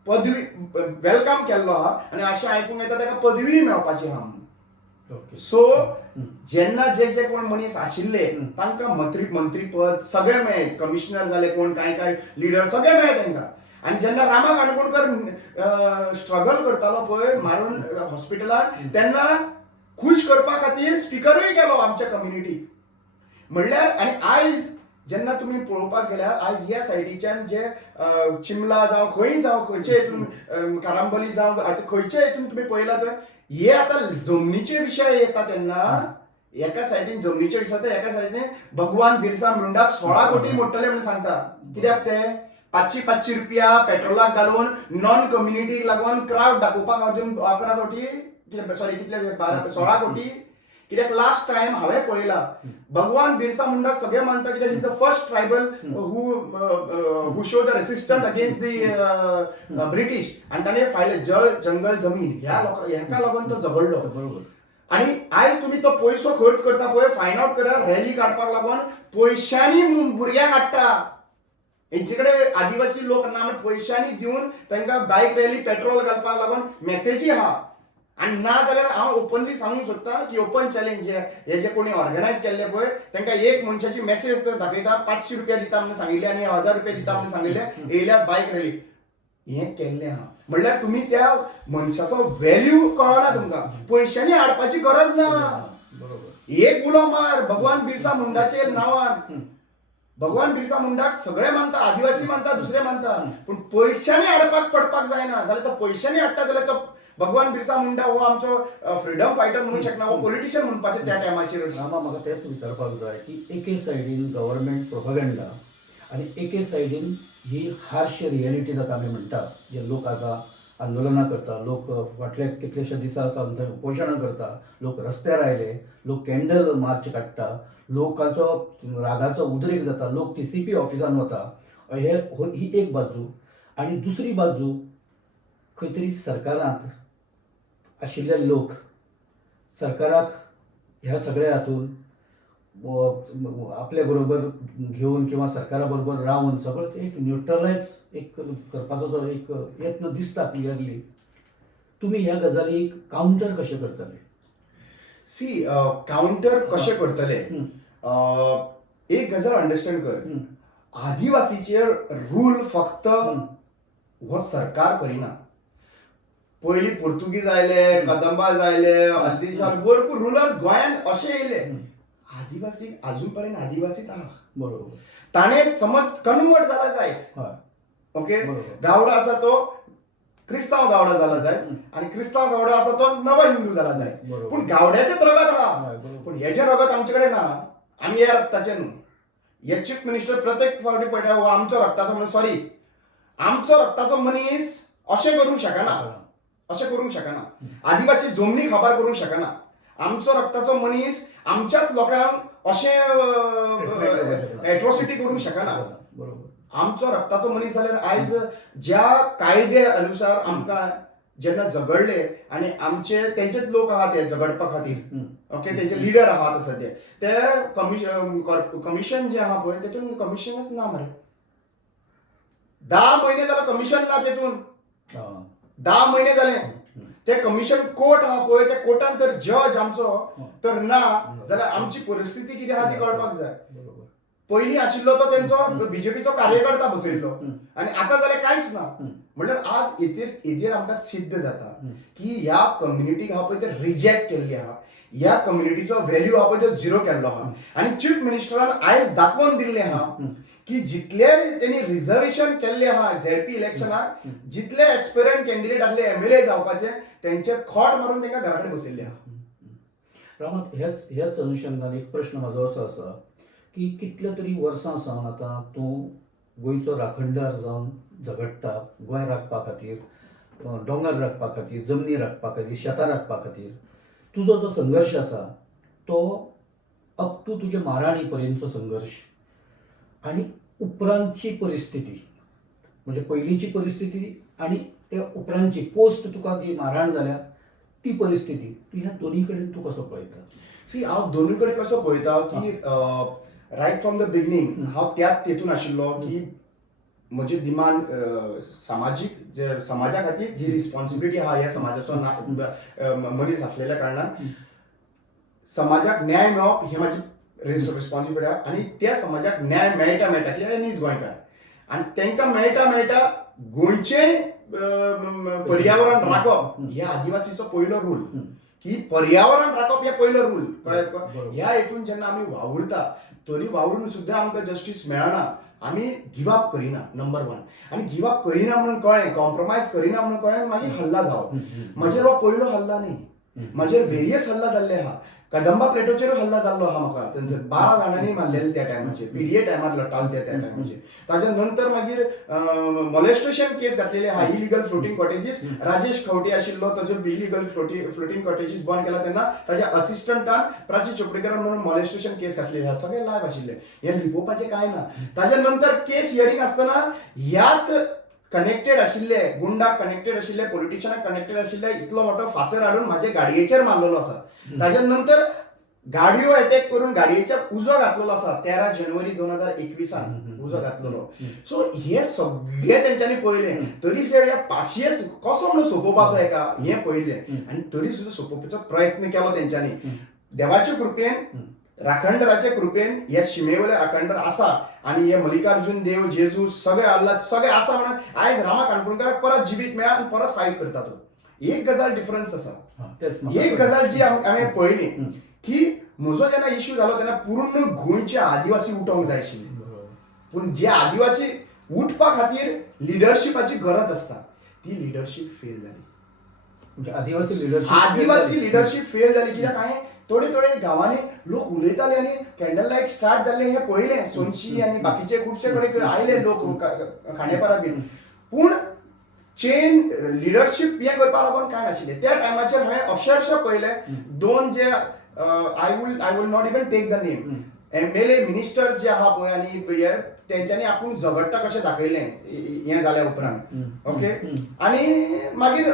पदवी वेलकम केल्लो आहा आनी अशें आयकूंक येता ताका पदवी मेळपाची आहा सो जेन्ना जे कोण मनीस आशिल्ले तांकां मंत्रीपद सगळे मेळ्ळे कमिशनर जाले कोण काय लिडर सगळे मेळ्ळे तांकां आनी जेन्ना रामा काणकोणकर स्ट्रगल करतालो पळय मारून हॉस्पिटलान तेन्ना खुश करपा खातीर स्पिकरूय केलो आमच्या कम्युनिटीक म्हणल्यार आनी आयज जेन्ना तुमी पळोवपाक गेल्यार आयज ह्या सायडीच्यान जे चिमला जावं खंय जावं खंयचे हितून कारांबोली जावं खंयचे हितून तुमी पळयला थंय हे आता जमनीचे विषय येता तेन्ना एका सायडीन जमनीचे विषय एका सायडीन भगवान बिरसा मुंडाक 16 कोटी मोडटले म्हणून सांगता कित्याक ते 500 रुपया पेट्रोलाक घालून नॉन कम्युनिटीक लागून क्राउड दाखोवपाक खातीर 11 कोटी सॉरी कितले 16 कोटी कित्याक लास्ट टाइम हांवें पळयला भगवान बिरसा मुंडाक सगळे मानता कित्याक is the first tribal who show the resistant against the British आनी ताणें फायल जंगल जमीन ह्याका लागून तो झगडलो आनी आयज तुमी तो पयसो खर्च करता पळय फायन आउट करा रॅली काडपाक लागून पयशांनी भुरग्यांक हाडटा हेंचे कडेन आदिवासी लोक ना पयशांनी दिवन तांकां बायक रॅली पेट्रोल घालपाक लागून मॅसेजी आहा आनी ना जाल्यार हांव ओपनली सांगूंक सोदतां की ओपन चॅलेंज हे जे कोणी ऑर्गनायज केल्ले पळय तांकां एक मनशाची मेसेज तर दाखयता 500 रुपया दिता म्हणून सांगिल्ले आनी 1000 रुपया दिता म्हणून सांगिल्ले येयल्यार बायक रॅली हें केल्लें आहा म्हणल्यार तुमी त्या मनशाचो व्हॅल्यू कळना तुमकां पयशांनी हाडपाची गरज ना एक उलो मार भगवान बिरसा मुंडाचे नांवान भगवान बिरसा मुंडाक सगळे मानता आदिवासी मानता दुसरे मानता पूण पयशांनी हाडपाक पडपाक जायना जाल्यार तो पयशांनी हाडटा जाल्यार तो भगवान बिरसा मुंडा हो आमचो फ्रीडम फायटर म्हणूंक शकना हो पॉलिटिशियन म्हणपाचें त्या टायमाचेर म्हाका तेच विचारपाक जाय की एके सायडीन गव्हर्मेंट प्रोपगंडा आनी एके सायडीन ही हार्श रियलिटी जाका आमी म्हणटा जे लोक आतां आंदोलनां करता लोक फाटले कितलेशे दिसा सावन थंय उपोशणां करता लोक रस्त्यार आयले लोक कॅन्डल मार्च काडटा लोकांचो रागाचो उद्रेक जाता लोक TCP ऑफिसान वता ही एक बाजू आनी दुसरी बाजू खंय तरी सरकारांत आशिल्ले लोक सरकाराक ह्या सगळ्या हातून आपल्या बरोबर घेवन किंवा सरकारा बरोबर रावन सगळं एक न्यूट्रलायज एक करपाचो जो एक यत्न दिसता क्लियरली तुमी ह्या गजालीक काउंटर कशें करतले सी काउंटर कशें करतले एक गजाल अंडरस्टँड कर आदिवासीचेर रूल फक्त हो सरकार करिना पयलीं पोर्तुगीज आयले, कदंबाज आयले, आदिलशाह, भरपूर रुलर्स गोंयांत अशे येयले. आदिवासी आजून पर्यंत आदिवासीच आहा. बरोबर. ताणे समज कन्वर्ट जाला जायत. हय. ओके, बरोबर. गावडा आसा तो क्रिस्तांव गावडा जाला जाय आणि क्रिस्तांव गावडा आसा तो नवा हिंदू जाला जाय. बरोबर. पूण गावड्याचेच रगत आहा. हय, बरोबर. पूण हेजे रगत आमचे कडेन ना. आमी ह्या रक्ताचे न्हू. हे चीफ मिनिस्टर प्रत्येक फावटी पळयता हो आमचो रक्ताचो म्हणून सॉरी आमचो रक्ताचो मनीस अशें करूंक शकना. अशें करूंक शकना. आदिवासी जमनी खबर करूंक शकना. आमचो रक्ताचो मनीस आमच्याच लोकांक अशें एट्रॉसिटी करूंक शकना. बरोबर. आमचो रक्ताचो मनीस जाल्यार आयज ज्या कायदे अनुसार आमकां जेन्ना झगडले आनी आमचे तेंचेच लोक आहात ते झगडपा खातीर. ओके, तेंचे लिडर आहात सद्या ते कमिशन जे आहा पळय तेतून कमिशनच ना मरे. 10 म्हयने जाले कमिशन ना तेतून. 10 म्हयने जाले ते कमिशन कोर्ट आहा पळय त्या कोर्टान तर जज आमचो तर ना जाल्यार आमची परिस्थिती कितें आहा ती कळपाक जाय. पयलीं आशिल्लो तो तेंचो बीजेपीचो कार्यकर्ता बसयल्लो आनी आतां जाल्यार कांयच ना. म्हणल्यार आज हेजेर आमकां सिद्ध जाता की ह्या कम्युनिटीक आहा पळय ते रिजेक्ट केल्ली आहा. ह्या कम्युनिटीचो व्हॅल्यू आहा पळय तो झिरो केल्लो आहा. आनी चीफ मिनिस्टरान आयज दाखोवन दिल्लें आहा की जितले तेणी रिझर्वेशन केल्ले आहा झेडपी इलेक्शनाक जितले एस्पिरंट कॅन्डिडेट आसले एमएलए जावपाचे तेंचे खोट मारून तांकां घरा कडेन बसयल्ले आहा. रामत, ह्याच अनुशंगान एक प्रश्न म्हाजो असो आसा की कितले तरी वर्सां सावन आतां तूं गोंयचो राखणदार जावन झगडटा गोंय राखपा खातीर, दोंगर राखपा खातीर, जमनी राखपा खातीर, शेतां राखपा खातीर. तुजो जो संघर्श आसा तो अप टू तुजे माराणी पर्यंतचो संघर्श आनी उपरांतची परिस्थिती म्हणजे पयलींची परिस्थिती आनी ते उपरांतची पोस्ट तुका जी माराण जाल्या ती परिस्थिती तूं ह्या दोनी कडेन तूं कसो पळयता? सी हांव दोनूय कडेन कसो पळयता की रायट फ्रॉम द बिगिनींग हांव त्याच तेतून आशिल्लो की म्हजे दिमान सामाजीक जे समाजा खातीर जी रिस्पॉन्सिबिलिटी आहा ह्या समाजाचो मनीस आसलेल्या कारणान समाजाक न्याय मेळप ही म्हाजी रिस्पॉन्सिबिलिटी आहा. आनी त्या समाजाक न्याय मेळटा कित्याक नीज गोंयकार आनी तांकां मेळटा गोंयचें पर्यावरण राखप ह्या आदिवासीचो पयलो रूल की पर्यावरण राखप हे पयलो रूल कळ्ळें तुका. ह्या हेतून जेन्ना आमी वावुरता तरी वावरून सुद्दां आमकां जस्टीस मेळना. आमी गिव अप करिना नंबर 1 आनी गिव अप करिना म्हणून कळ्ळें कॉम्प्रोमायज करिना म्हणून कळ्ळें मागीर हल्ला जावप. म्हजेर हो पयलो हल्ला न्ही. म्हजेर वेरियस हल्ला जाल्ले आहा. कदंबा प्लेटोचेर हल्ला जाल्लो आहा म्हाका. तेंचे 12 जाणांनी मारलेले त्या टायमाचेर पीडीए टायमार लटाल त्या टायमाचेर. ताच्या नंतर मागीर मॉलेस्टेशन केस घातलेली आहा illegal floating cottages. Rajesh Khaunte आशिल्लो ताजो इलिगल फ्लोटिंग कॉटेजीस बंद केला तेन्ना ताच्या असिस्टंटान प्राची चोपडेकर म्हणून मॉलेस्टेशन केस घातलेली आहा. सगळे लायव्ह आशिल्ले. हे लिपोवपाचें कांय ना. ताच्या नंतर केस हियरिंग आसतना ह्यात कनेक्टेड आशिल्ले गुंडाक कनेक्टेड आशिल्ले पॉलिटिशियनाक कनेक्टेड आशिल्ले इतलो मोठो फातर हाडून म्हाजे गाडयेचेर मारलेलो आसा. ताच्या नंतर गाडयो अटॅक करून गाडयेच्या उजो घातलेलो आसा 13 जानेवारी 2021 उजो घातलेलो. सो हे सगळे तेंच्यांनी पळयले तरी ह्या पाशयेस कसो म्हणून सोंपोवपाचो एका हें पळयलें आनी तरी सुद्दां सोंपोवपाचो प्रयत्न केलो तेंच्यांनी. देवाचे कृपेन राखणदाराचे कृपेन हे शिमेवयले राखणदार आसा आनी हे मल्लिकार्जुन देव जेजू सगळे आल्ला सगळे आसा म्हणून आयज रामा काणकोणकाराक परत जिवीत मेळ्ळा आनी परत फायट करता तो. एक गजाल डिफरन्स आसा. एक गजाल जी हांवें पळयली की म्हजो जेन्ना इश्यू जालो तेन्ना पूर्ण गोंयचे आदिवासी उठोवंक जाय आशिल्ले. पूण जे आदिवासी उठपा खातीर लिडरशिपाची गरज आसता ती लिडरशीप फेल जाली. आदिवासी लिडरशीप फेल जाली कित्याक हांवें थोडे गांवांनी लोक उलयताले आनी कॅन्डल लायट स्टार्ट जाल्ले हे पळयलें. सोनशी आनी बाकीचे खुबशे कडेन आयले लोक खांडेपारा बीन. पूण चेन लिडरशीप हे करपा लागून कांय नाशिल्लें. त्या टायमाचेर हांवें अक्षरशः पळयलें 2 जे I will not even take the name MLA ministers जे आहा पळय आनी तेंच्यांनी आपूण झगडटा कशें दाखयलें हें जाल्या उपरांत. ओके, आनी मागीर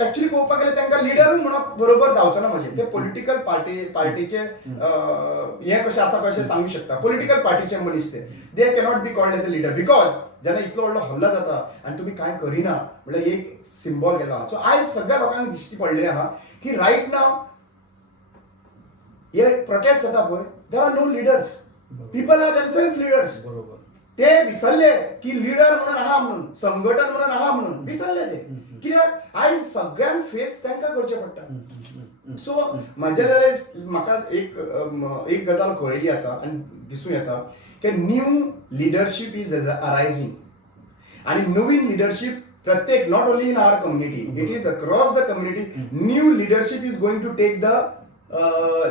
एक्चुअली पळोवपाक गेल्यार तांकां लिडर म्हणून बरोबर जावचो ना म्हजें. ते पॉलिटिकल पार्टीचे हें कशें आसा कशें सांगूंक शकता. पॉलिटिकल पार्टीचे मनीस दे cannot be called as a leader because जेन्ना इतलो व्हडलो हल्ला जाता आनी तुमी कांय करिना म्हणल्यार एक सिंबॉल गेलो आहा. सो आयज सगळ्या लोकांक दिश्टी पडलेलें आहा की रायट नाव हे प्रोटेस्ट जाता पळय there are no leaders. People are themselves leaders. ते विसरले की लिडर म्हणून आहा म्हणून संघटन म्हणून आहा म्हणून विसरले ते. कित्याक आयज सगळ्यांक फेस तांकां करचें पडटा. सो म्हाज्या जाल्यार म्हाका एक गजाल कळयली आसा आनी दिसूं येता की न्यू लिडरशीप इज अरायझिंग. आणि नवीन लिडरशिप प्रत्येक not only in our community, it is across the community. New leadership is going to take the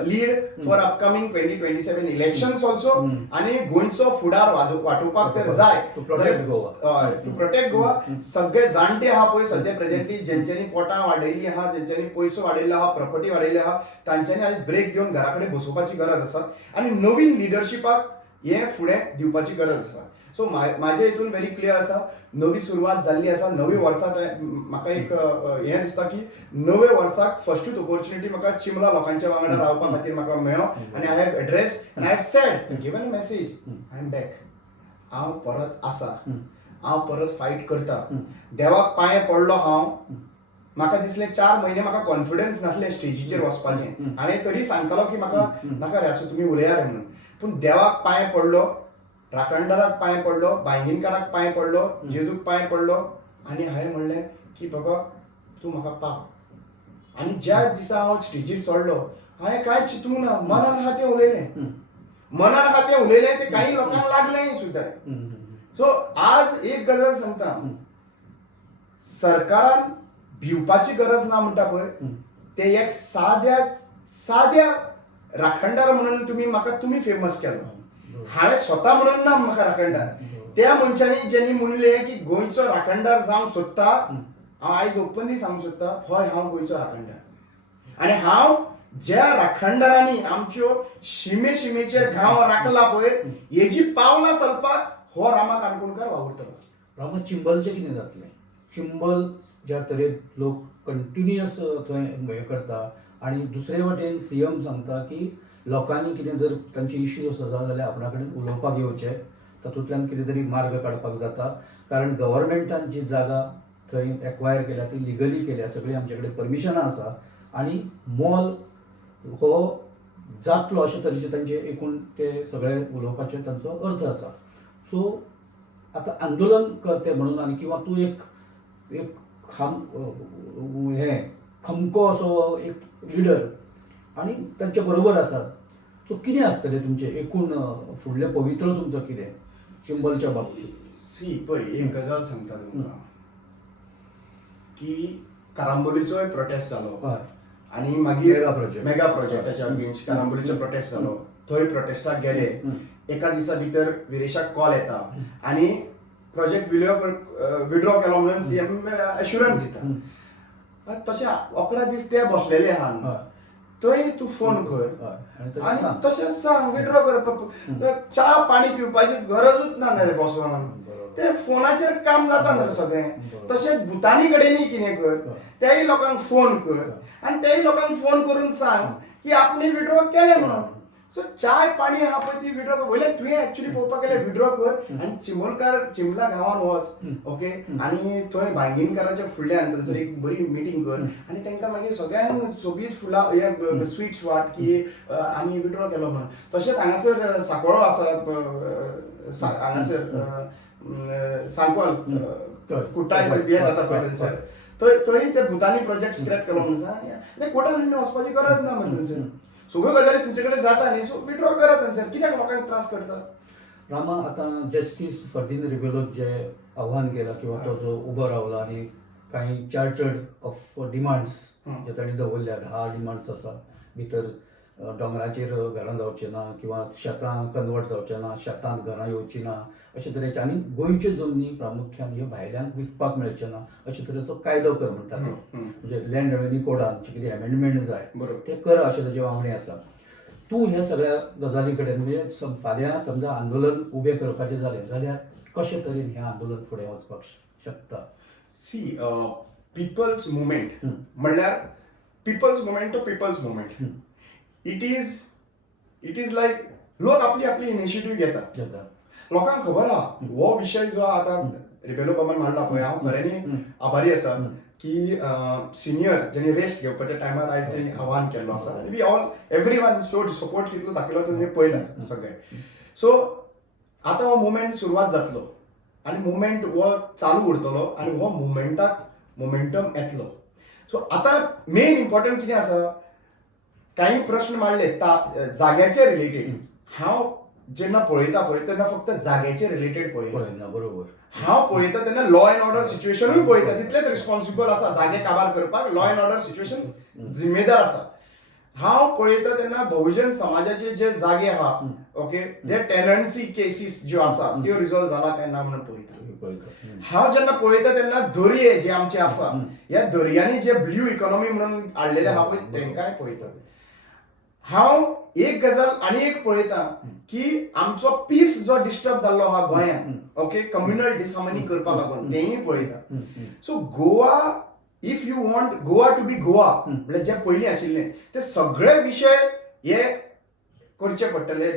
lead for upcoming 2027 elections also. आणि गोंयचो फुडार वांटोवपाक तर जाय टू प्रोटेक्ट गोवा. सगळे जाणटे आहा पळय सध्या प्रेझेंटली, जेंच्यांनी पोटां वाडयल्लीं आहा, जेंच्यांनी पयसो वाडयल्लो आहा, प्रॉपर्टी वाडयल्ली आहा, तांच्यांनी आयज ब्रेक घेवन घरा कडेन बसोवपाची गरज आसा आणि नवीन लिडरशिपाक हे फुडें दिवपाची गरज आसा. सो म्हाजे हितून व्हेरी क्लियर आसा, नवी सुरवात जाल्ली आसा. नवी वर्साक म्हाका एक हें दिसता की नवे वर्साक फर्स्टूच ऑपॉर्च्युनिटी म्हाका चिमला लोकांच्या वांगडा रावपा खातीर म्हाका मेळ्ळो आनी आय हॅव एड्रेस आनी I have sed given a message, I am back. हांव परत आसा, हांव परत फायट करता. देवाक पांये पडलो हांव. म्हाका दिसलें 4 म्हयने म्हाका कॉन्फिडन्स नासलें स्टेजीचेर वचपाचें. हांवें तरी सांगतालो की म्हाका नाका रे आसूं, तुमी उलया रे म्हणून. पूण देवाक पांये पडलो, राखणदाराक पांय पडलो, बांयगीणकाराक पांय पडलो, जेजूक पांय पडलो आणि हांवें म्हणलें की बाबा तूं म्हाका पाव. आनी ज्या दिसा हांव स्टेजीर चडलो हांवें कांयच चिंतूंक ना, मनान आहा तें उलयलें. मनान आहा तें उलयलें, तें काही लोकांक लागलें सुद्दां. सो आज एक गजाल सांगता, सरकारान भिवपाची गरज ना म्हणटा पळय, ते एक साद्या राखणदार म्हणून तुम्ही फेमस केलो. हांवें स्वता म्हणून ना म्हाका राखणदार. त्या मनशांनी ज्यांनी म्हणलें की गोंयचो राखणदार जावंक सोदता, हांव आयज ओपनली सांगूंक सोदता, हय हांव गोंयचो राखणदार. आनी हांव ज्या राखणदारांनी आमच्यो शिमेचेर गांव राखला पळय, हेजी पावलां चलपाक हो रामा काणकोणकार वावुरतलो. रामा, चिंबलचें कितें जातलें? चिंबल ज्या तरेन लोक कंटिन्युअस थंय हें करता आनी दुसरे वटेन सीएम सांगता की लोकांनी कितें जर तांचे इश्यूज आसा जाल्यार आपणा कडेन उलोवपाक येवचें, तातूंतल्यान कितें तरी मार्ग काडपाक जाता. कारण गव्हर्मेंटान जी जागा थंय एक्वायर केल्या ती लिगली केल्या, सगळी आमचे कडेन परमिशनां आसा आनी मॉल हो जातलो अशे तरेचे तांचे एकूण ते सगळे उलोवपाचे तांचो अर्थ आसा. सो आतां आंदोलन करते म्हणून आनी किंवा तूं एक खमको असो एक लिडर आनी तांचे बरोबर आसात, सो कितें आसतलें तुमचें एकूण फुडलें पवित्र तुमचो कितें चिंबलच्या बाबतींत? सी पळय, एक गजाल सांगता तुमकां की कारांबोलीचोय प्रोटेस्ट जालो आनी मागीर मेगा प्रोजेक्टाच्या अगेन्स्ट कारांबोलीचो प्रोटेस्ट जालो. थंय प्रोटेस्टाक गेले. एका दिसा भितर विरेशाक कॉल येता आनी प्रोजेक्ट विड्रॉ केलो म्हणून सीएम एश्युरन्स दिता. तशें 11 दीस ते बसलेले आहा. थंय तूं फोन कर आनी तशेंच सांग विड्रॉ करप. च्या पाणी पिवपाची गरजूच ना रे बसोन. ते फोनाचेर काम जाता न्हू सगळें. तशेंच भुतानी कडेनय कितें कर, तेय लोकांक फोन कर आनी तेय लोकांक फोन करून सांग की आपणे विड्रॉ केले म्हणून. सो चाय पाणी आहा पळय ती विड्रॉ कर. वयल्यान तुवें एक्चुअली पळोवपाक गेल्यार विड्रॉ कर आनी चिंबला गांवांत वच. ओके, आनी थंय बांयगीणकाराच्या फुडल्यान थंयसर एक बरी मिटींग कर आनी तांकां मागीर सगळ्यांक सोबीत फुलां हे स्वीट्स वाट की आमी विड्रॉ केलो म्हणून. तशेंच हांगासर सांकवाळो आसा, हांगासर सांकवाल कुट्टाय हें जाता पळय थंयसर, थंय ते भुतानी प्रोजेक्ट स्क्रॅप केलो म्हणून सांग. कोर्टान वचपाची गरज ना म्हणून थंयसर. सगळ्यो गजाली तुमचे कडेन जाता न्ही, सो विड्रॉ करा थंयसर. कित्याक लोकांक त्रास करता? रामा, आतां जस्टीस फर्दिन रिबेलोक जे आव्हान केलां किंवा तो जो उबो रावला आनी काही चार्टर्ड ऑफ डिमांड्स जे तांणी दवरल्या, 10 डिमांड्स आसा भितर. दोंगराचेर घरां जावचें ना किंवा शेतां कन्वर्ट जावचें ना, शेतांत घरां येवचीं ना अशे तरेचे, आनी गोंयच्यो जमनी प्रामुख्यान ह्यो भायल्यांक विकपाक मेळच्यो ना अशे तरेचो कायदो कर म्हणटा तो. म्हणजे लँड रेव्हेन्यू कोडान जे कितें एमेंडमेंट जाय ते कर अशे ताचे वांगडी आसा. तूं ह्या सगळ्या गजाली कडेन म्हणजे फाल्यां समजा आंदोलन उबें करपाचें जालें जाल्यार कशे तरेन हें आंदोलन फुडें वचपाक शकता? सी पिपल्स मुवमेंट म्हणल्यार people's movement to people's movement. It is like लोक आपली आपली इनिशिएटीव घेता. लोकांक खबर आहा हो विशय जो आता रिबेलो बाबान मांडला पळय, हांव खऱ्यांनी आभारी आसा की सिनियर ज्यांनी रेस्ट घेवपाच्या टायमार आयज तेणी आव्हान केल्लो आसा. We all everyone should support कितलो दाखयलो तुमी पळयलां सगळें. सो आतां हो मुवमेंट सुरवात जातलो आनी मुवमेंट हो चालू उरतलो आनी हो मुवमेंटाक मोमेंटम येतलो. सो आतां मेन इम्पॉर्टंट कितें आसा, काही प्रश्न मांडले जाग्याचे रिलेटेड. हांव जेन्ना पळयता पळय तेन्ना फक्त जाग्याचे रिलेटेड पळयना. पळयना बरोबर. हांव पळयता तेन्ना लॉ अँड ऑर्डर सिच्युएशनूय पळयता. तितलेच रिस्पॉन्सिबल आसा जागे काबार करपाक. लॉ अँड ऑर्डर सिच्युएशन जिम्मेदार आसा. हांव पळयता तेन्ना बहुजन समाजाचे जे जागे आहा, ओके, जे टेनन्सी केसीस ज्यो आसा त्यो रिझॉल्व जाला काय ना म्हणून पळयता. हांव जेन्ना पळयता तेन्ना दर्ये जे आमचे आसा, ह्या दर्यांनी जे ब्ल्यू इकॉनॉमी म्हणून हाडलेले आहा पळय तेंकाय पळयता. हांव एक गजाल आनी एक पळयता की आमचो पीस जो डिस्टर्ब जाल्लो आहा गोंयांत, ओके, कम्युनल डिसहार्मनी करपा लागून तेंय पळयता. So Goa, if you want Goa to be Goa, म्हणजे जे पयलीं आशिल्लें ते सगळे विशय हे करचे पडटले,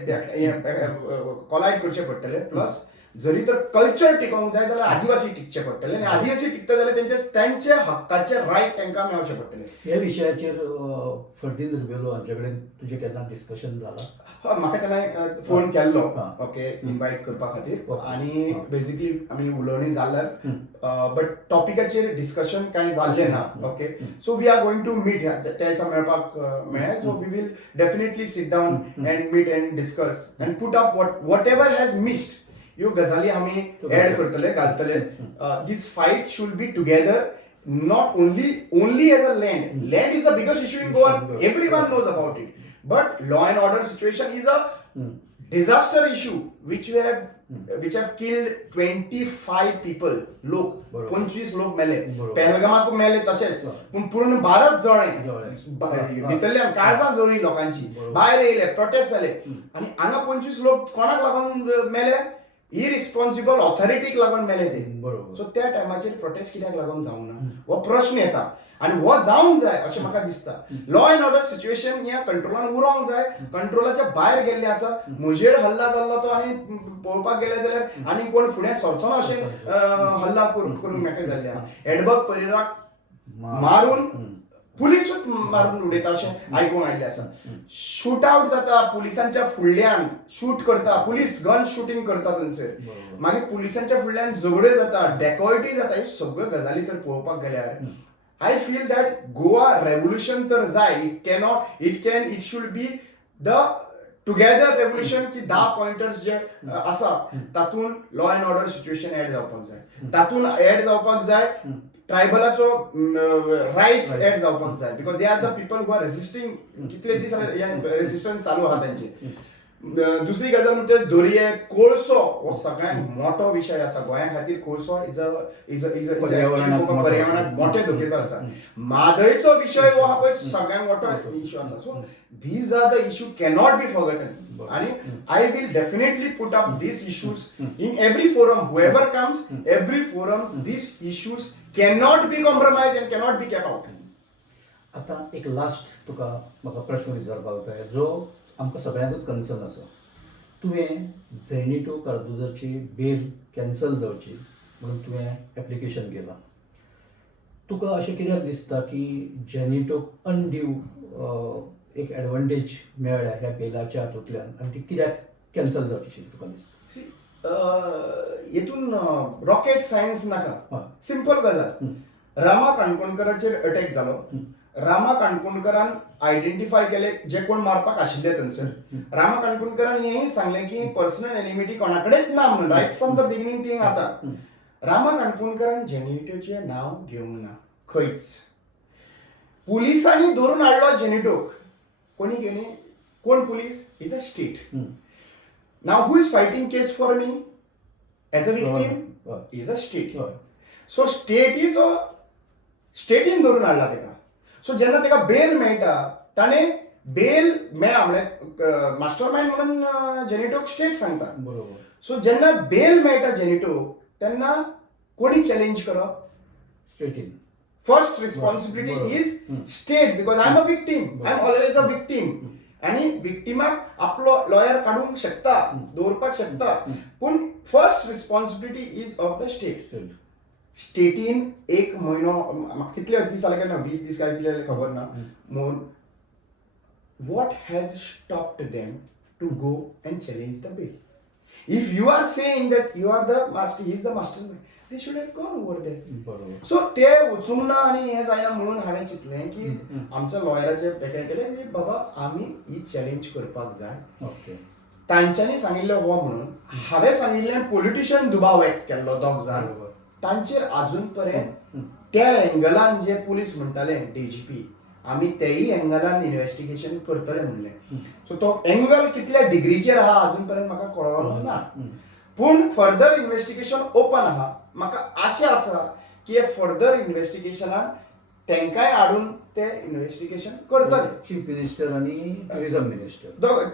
कोलायड करचे पडटले. प्लस जरी तर कल्चर टिकोवंक जाय जाल्यार आदिवासी टिकचे पडटले, आनी आदिवासी टिकता जाल्यार त्यांचे हक्काचे रायट तांकां मेळचे पडटले. ह्या विशयाचेर फर्दीन रुबेलो हांचे कडेन तुजें केन्ना डिस्कशन जालां? म्हाका केन्ना फोन केल्लो, ओके, इन्वायट करपा खातीर, आनी बेजिकली आमी उलोवणी जाल्यार बट टॉपिकाचेर डिस्कशन कांय जाल्लें ना. Okay, so we are going to meet. ते दिसा मेळपाक मेळ्ळें. So we will definitely sit down and meet and discuss and put up whatever has missed. ह्यो गजाली आमी एड करतले, घालतले. This fight should be together, not only as a land. Land is the biggest issue in Goa. Everyone knows about it. But law and order situation is a disaster issue which have killed 25 people. लोक 25 लोक मेले. पहलगामाक मेले तशेंच, पूण पूर्ण भारत जळ्ळें. भितरल्यान काळजां जळ्ळीं लोकांची. भायर येयले, प्रोटेस्ट जाले. आनी हांगा 25 लोक कोणाक लागून मेले? इरिस्पॉन्सिबल ऑथॉरिटीक लागून मेले ते. सो त्या टायमाचेर प्रोटेस्ट कित्याक लागून जावंक ना हो प्रश्न येता. आनी हो जावंक जाय अशें म्हाका दिसता. लॉ अँड ऑर्डर सिच्युएशन ह्या कंट्रोलान उरोंक जाय. कंट्रोलाच्या भायर गेल्ले आसा. म्हजेर हल्ला जाल्लो तो आनी पळोवपाक गेले जाल्यार आनी कोण फुडें सरचो ना अशें हल्ला करूंक मेकळे जाल्ले आहा. एडवर्ड परेराक मारून पुलीसूच मारून उडयता अशें आयकूंक आयिल्लें आसा. शूट आउट जाता पुलिसांच्या फुडल्यान, शूट करता, पुलीस गन शूटिंग करता थंयसर. मागीर पुलिसांच्या फुडल्यान झगड्यो जाता, डेकॉयटी जाता. ह्यो सगळ्यो गजाली तर पळोवपाक गेल्यार I feel that Goa revolution तर जाय. It should be the together revolution की 10 पॉयंटर्स जे आसा तातूंत लॉ अँड ऑर्डर सिच्युएशन एड जावपाक जाय. तातूंत एड जावपाक जाय ट्रायबलाचो रायट्स एड जावपाक जाय. Because they are the people who are resisting. कितले दीस रेजिस्टन्स चालू आहा त्यांचे. दुसरी गजाल म्हणजे दर्ये, कोळसो हो सगळ्यात मोठो विषय आसा गोंया खातीर. कोळसो इज पर्यावरणाक मोठे धोकेकार आसा. म्हादयचो विषय हो हा पळय सगळ्यात मोठो इश्यू आसा. So these are the issue cannot be forgotten. And I will definitely put up these issues in every forum. Whoever comes, every forums, these issues cannot be compromised and cannot be kept out. आता एक last तुका म्हाका प्रश्न विचारपाक जाय जो आमकां सगळ्यांकूच concern आसा. तुवें झेनिटो कार्दोजाची बेल कॅन्सल जावची म्हणून तुवें एप्लिकेशन केलां. तुका अशें कित्याक दिसता की जेनिटोक अनड्यू एक एडवांटेज मेळ्ळ्या ह्या बेलाच्या हातूंतल्यान आनी ती कित्याक कॅन्सल जावची तुका दिसता? हेतून रॉकेट सायन्स नाका. सिंपल गजाल. रामा काणकोणकराचेर अटॅक जालो. रामा काणकोणकरान आयडेंटिफाय केले जे कोण मारपाक आशिल्ले थंयसर. रामा काणकोणकरान हेंय सांगलें की पर्सनल एनिमिटी कोणा कडेच ना म्हणून, रायट फ्रॉम द बिगिनिंग टींग आतां. रामा काणकोणकरान जेनिटोचें नांव घेवंक ना खंयच. पुलिसांनी धरून हाडलो जेनिटोक. कोणी घेणे? कोण police? Is a state. Now who is fighting case for me as a victim? Is a state. So स्टेटीन धरून हाडला तेका. सो जेन्ना तेका बेल मेळटा ताणें बेल मेळ्ळा म्हळ्यार मास्टर मायंड म्हणून जेनिटोक स्टेट सांगता. बरोबर. सो जेन्ना बेल मेळटा जेनिटोक तेन्ना कोणी चॅलेंज करप? स्टेटीन. First responsibility is state, because I'm a victim. I'm always a victim. आणि विक्टिमाक आपलो लॉयर काढूंक शकता, दवरपाक शकता. पूण first responsibility is of the state. स्टेटीन एक म्हयनो म्हाका कितले दीस जाले काय ना, 20 दीस काय कितले खबर ना. What has stopped them to go and challenge the bill? If you are saying that you are the master, he is the mastermind. They should have gone over there. बरोबर. सो ते वचूंक ना आनी हें जायना म्हणून हांवें चिंतलें की आमच्या लॉयराचे पॅकेट केलें की बाबा आमी ही चॅलेंज करपाक जाय. ओके. तांच्यांनी सांगिल्लें हो म्हणून हांवें सांगिल्लें पॉलिटिशियन दुबाव व्यक्त केल्लो दोग जाण बरोबर. तांचेर आजून पर्यंत त्या एंगलान जे पुलीस म्हणटाले DGP आमी तेय एंगलान इन्व्हेस्टिगेशन करतले म्हणलें. सो तो एंगल कितल्या डिग्रीचेर आहा आजून पर्यंत म्हाका कळलो ना. पूण फर्दर इन्व्हेस्टिगेशन ओपन आहा. म्हाका आशा आसा की हे फर्दर इन्व्हेस्टिगेशनान तेंकाय हाडून ते इन्व्हेस्टिगेशन करतले. चीफ मिनिस्टर आणि टुरिझम मिनिस्टर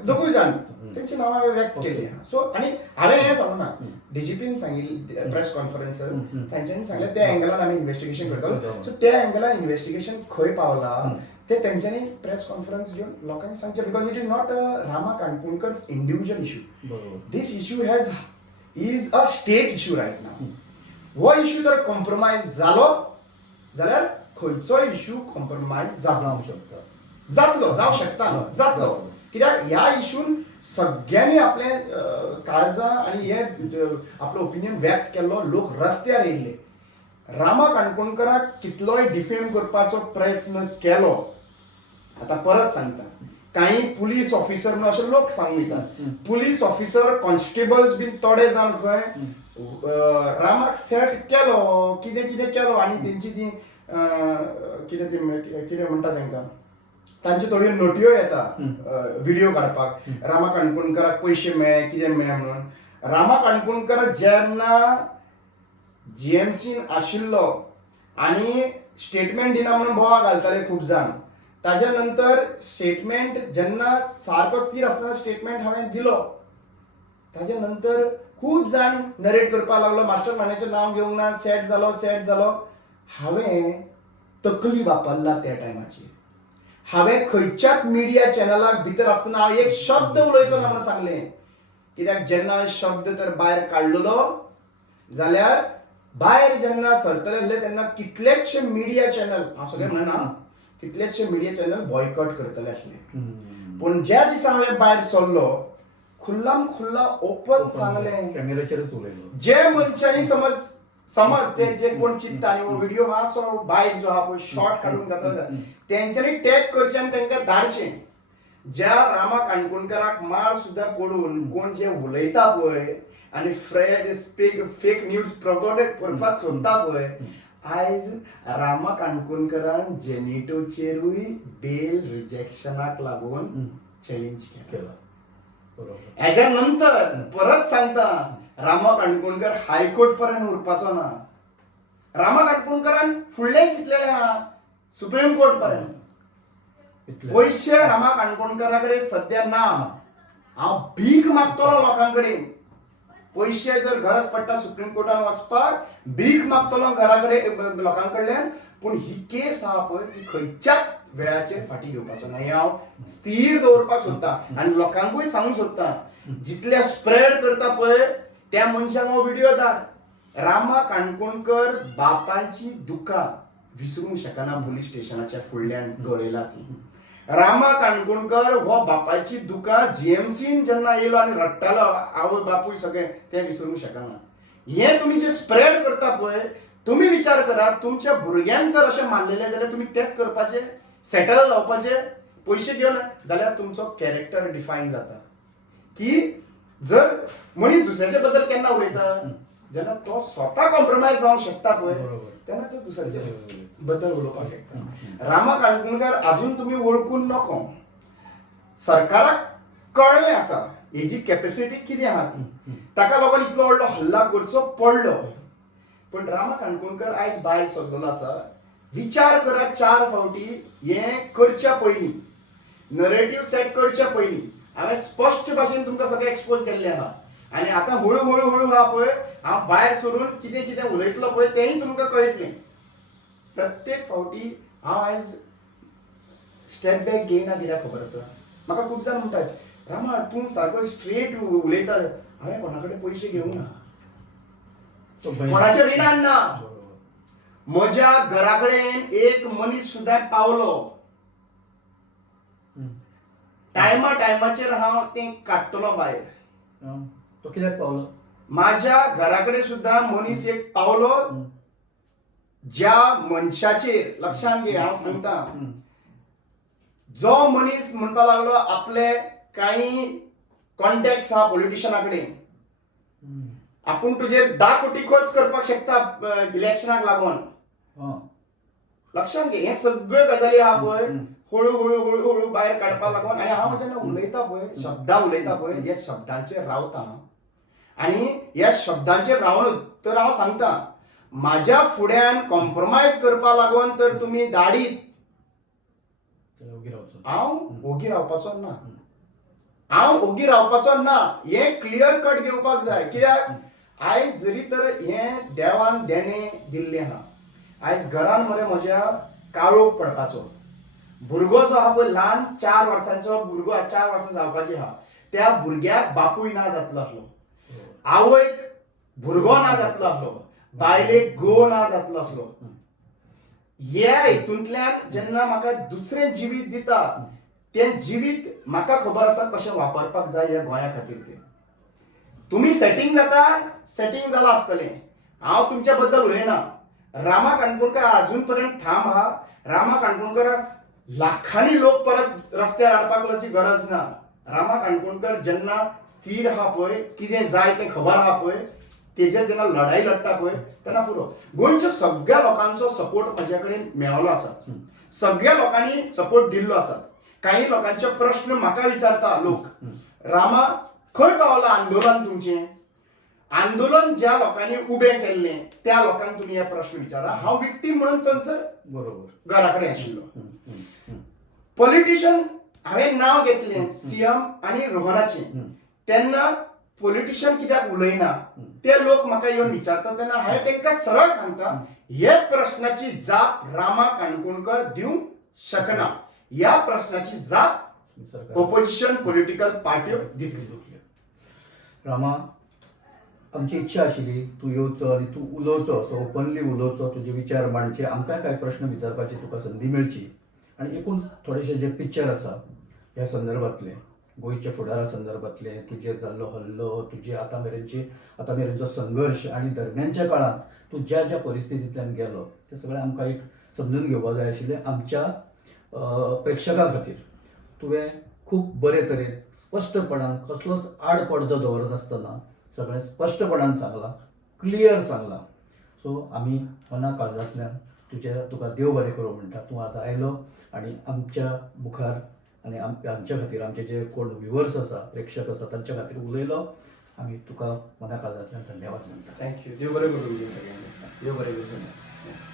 दोगूय जाण तेंची नांवां हांवें व्यक्त केली. सो आनी हांवें हें सांगूं ना DGPन सांगिल्लें प्रेस कॉन्फरन्सार तांच्यांनी सांगलें त्या एंगलान आमी इन्व्हेस्टिगेशन करतलो. सो त्या एंगलान इन्व्हेस्टिगेशन खंय पावला ते तेंच्यांनी प्रेस कॉन्फरन्स घेवन लोकांक सांगचें. Because it is not Rama Kankonkar's individual issue. बरोबर. This issue is a state issue right now. हो इश्यू जर कॉम्प्रोमायज जालो जाल्यार खंयचो इश्यू कॉम्प्रोमायज जावंक शकता. जावंक शकता जातलो. कित्याक ह्या इश्यून सगळ्यांनी आपलें काळजां आनी हे आपलो ओपिनियन व्यक्त केल्लो. लोक रस्त्यार येयल्ले. रामा काणकोणकराक कितलोय डिफेम करपाचो प्रयत्न केलो. आतां परत सांगता काही पुलीस ऑफिसर म्हणून अशे लोक सांगून वयतात. पुलीस ऑफिसर कॉन्स्टेबल्स बीन थोडे जाण खंय रामाक सेट केलो कितें कितें केलो आनी तेंची ती कितें म्हणटा तांकां तांच्यो थोड्यो नोटयो येता व्हिडिओ काडपाक. रामा काणकोणकराक पयशे मेळे कितें मेळे म्हणून. रामा काणकोणकर जेन्ना GMCन आशिल्लो आनी स्टेटमेंट दिना म्हणून बोवाळ घालताले खूब जाण. ताज्या नंतर स्टेटमेंट जेन्ना सारको स्थिर आसतना स्टेटमेंट हांवें दिलो ताज्या नंतर खूब जाण नरेट करपाक लागलो. मास्टर मानेचें नांव घेवंक ना. सेट जालो. हांवें तकली वापरला त्या टायमाचेर. हांवें खंयच्याच मिडिया चॅनलाक भितर आसतना हांव एक शब्द उलयचो ना म्हणून सांगलें. कित्याक जेन्ना हांवें शब्द तर भायर काडलेलो जाल्यार भायर जेन्ना सरतले आसले तेन्ना कितलेशे मिडिया चॅनल हांव सगळें म्हणना कितलेशे मिडिया चॅनल बॉयकॉट करतले आसले. पूण ज्या दिसा हांवें भायर सरलो खुल्लाम खुल्ला ओपन सांगलें. कॅमेराचेरच उलयलो. जे मनशांनी समज ते जे कोण चिंतता आनी हो व्हिडिओ मातसो बायट जो आहा पळय शॉर्ट काडूंक जाता तेंच्यांनी टॅग करचें आनी तांकां धाडचें. ज्या रामा काणकोणकराक मार सुद्दां पडून कोण जे उलयता पळय आनी फेक न्यूज प्रोपोगेट करपाक सोदता पळय आयज रामा काणकोणकरान जेनिटोचेरूय बेल रिजेक्शनाक लागून चॅलेंज केला. हेच्या नंतर परत सांगता रामा काणकोणकर हायकोर्ट पर्यंत उरपाचो ना. रामा काणकोणकरान फुडलें चिंतलेलें आहा सुप्रीम कोर्ट पर्यंत. पयशे रामा काणकोणकरा कडेन सद्या ना. हांव भीक मागतलो लोकां कडेन. पयशे जर गरज पडटा सुप्रीम कोर्टान वचपाक भीक मागतलो घरा कडेन लोकां कडल्यान. पूण ही केस आहा पळय ती खंयच्याच वेळाचेर फाटी घेवपाचो ना. हें हांव स्थिर दवरपाक सोदतां आनी लोकांकूय सांगूंक सोदतां जितले स्प्रेड करता पळय त्या मनशाक हो व्हिडिओ धाड. रामा काणकोणकर बापांची दुकां विसरूंक शकना. पुलीस स्टेशनाच्या फुडल्यान गळयला ती. रामा काणकोणकर हो बापाची दुकां GMCन जेन्ना येयलो आनी रडटालो आवय बापूय सगळें तें विसरूंक शकना. हें तुमी जे स्प्रेड करता पळय तुमी विचार करात तुमच्या भुरग्यांक तर अशें मारलेलें जाल्यार तुमी तेंच करपाचें सेटल जावपाचें पयशे घेवन जाल्यार तुमचो कॅरेक्टर डिफायन जाता. की जर मनीस दुसऱ्याचे बद्दल केन्ना उलयता जेन्ना तो स्वता कॉम्प्रोमायज जावंक शकता पळय तेन्ना तो दुसऱ्याचे बद्दल उलोवपाक शकता. रामा काणकोणकर आजून तुमी वळखून नको. सरकाराक कळ्ळें आसा हेजी कॅपेसिटी कितें आहा ती. ताका लागून इतलो व्हडलो हल्ला करचो पडलो. पण रामा काणकोणकर आयज भायर सरलेलो आसा. विचार करात 4 फावटी हें करच्या पयलीं नरेटिव्ह सेट करच्या पयलीं हांवें स्पश्ट भाशेन तुमकां सगळें एक्सपोज केल्लें आहा. आनी आतां हळू आहा पळय हांव भायर सरून कितें कितें उलयतलो पळय तेंय तुमकां कळटलें. प्रत्येक फावटी हांव आयज स्टेप बॅक घेयना. कित्याक खबर आसा म्हाका खूब जाण म्हणटात रामा तूं सारको स्ट्रेट उलयता. हांवें कोणा कडेन पयशे घेवंक ना. कोणाचें रिणान ना. म्हज्या घरा कडेन एक मनीस सुद्दां पावलो. टायमाचेर हांव तें काडटलो भायर. तो कित्याक पावलो. माझ्या घराकडे सुद्धा मनीस एक पावलो ज्या मनशाचेर लक्षात घे हांव सांगता जो मनीस म्हणपा लागलो आपले काही कॉन्टॅक्ट आहा पॉलिटिशियना कडेन आपूण तुजेर 10 कोटी खर्च करपाक शकता इलेक्शनाक लागून लक्षात घे हे सगळ्यो गजाली आहा पळय हळू भायर काडपाक लागून आनी हांव जेन्ना उलयता पळय शब्दां उलयता पळय हे शब्दांचेर रावता आनी ह्या शब्दांचेर रावन तर हांव सांगता म्हाज्या फुड्यान कॉम्प्रोमायज करपा लागून तर तुमी धाडीत हांव ओगी रावपाचो ना हांव ओगी रावपाचो ना हे क्लियर कट घेवपाक जाय कित्याक आयज जरी तर हे देवान देणे दिल्ले आहा आयज घरान मरे म्हज्या काळोख पडपाचो भुरगो जो आहा पळय ल्हान 4 वर्सांचो भुरगो 4 वर्सां जावपाची आहा त्या भुरग्याक बापूय ना जातलो आसलो आवयक भुरगो ना जातलो आसलो बायलेक घोव ना जातलो आसलो ह्या हितूंतल्यान जेन्ना म्हाका दुसरें जिवीत दिता तें जिवीत म्हाका खबर आसा कशें वापरपाक जाय ह्या गोंया खातीर तें तुमी सेटिंग जालां आसतलें हांव तुमच्या बद्दल उलयना रामा काणकोणकार अजून पर्यंत ठाम आहा रामा काणकोणकार लाखांनी लोक परत रस्त्यार हाडपाक लावची गरज ना रामा काणकोणकर जेन्ना स्थिर आहा पळय कितें जाय तें खबर आहा पळय तेजेर जेन्ना लढाई लढता पळय तेन्ना पुरो गोंयच्या सगळ्या लोकांचो सपोर्ट म्हज्या कडेन मेळ्ळो आसा सगळ्या लोकांनी सपोर्ट दिल्लो आसा काही लोकांचे प्रश्न म्हाका विचारता लोक रामा खंय पावलां आंदोलन तुमचें आंदोलन ज्या लोकांनी उबें केल्लें त्या लोकांक तुमी हे प्रश्न विचारा हांव विक्टीम म्हणून थंयसर बरोबर घरा कडेन आशिल्लो पॉलिटिशियन हांवें नांव घेतलें सीएम आनी रोहनाचें तेन्ना पॉलिटिशियन कित्याक उलयना ते लोक म्हाका येवन विचारता तेन्ना हांवें तांकां सरळ सांगता हे प्रश्नाची जाप रामा काणकोणकर दिवंक शकना ह्या प्रश्नाची जाप ऑपोजिशन पॉलिटिकल पार्ट्यो दितल्यो रामा आमची इच्छा आशिल्ली तूं येवचो आनी तूं उलोवचो असो ओपनली उलोवचो तुजे विचार मांडचे आमकांय कांय प्रश्न विचारपाची तुका संदी मेळची आनी एकूण थोडेशे जे पिक्चर आसा ह्या संदर्भांतले गोंयच्या फुडारा संदर्भांतले तुजे जाल्लो हल्लो तुजे आतां मेरेनचो संघर्श आनी दरम्यानच्या काळांत तूं ज्या ज्या परिस्थितींतल्यान गेलो तें सगळें आमकां एक समजून घेवपाक जाय आशिल्लें आमच्या प्रेक्षकां खातीर तुवें खूब बरे तरेन स्पश्टपणान कसलोच आड पडदो दवरनासतना सगळें स्पश्टपणान सांगलां क्लियर सांगलां सो आमी मना काळजांतल्यान तुका देव बरें करूं म्हणटा तूं आज आयलो आनी आमच्या मुखार आनी आमच्या खातीर आमचे जे कोण व्ह्युअर्स आसा प्रेक्षक आसा तांच्या खातीर उलयलो आमी तुका मना काळजांतल्यान धन्यवाद म्हणटा थँक्यू देव बरें करूं तुमचें सगळ्यांक देव बरें करूं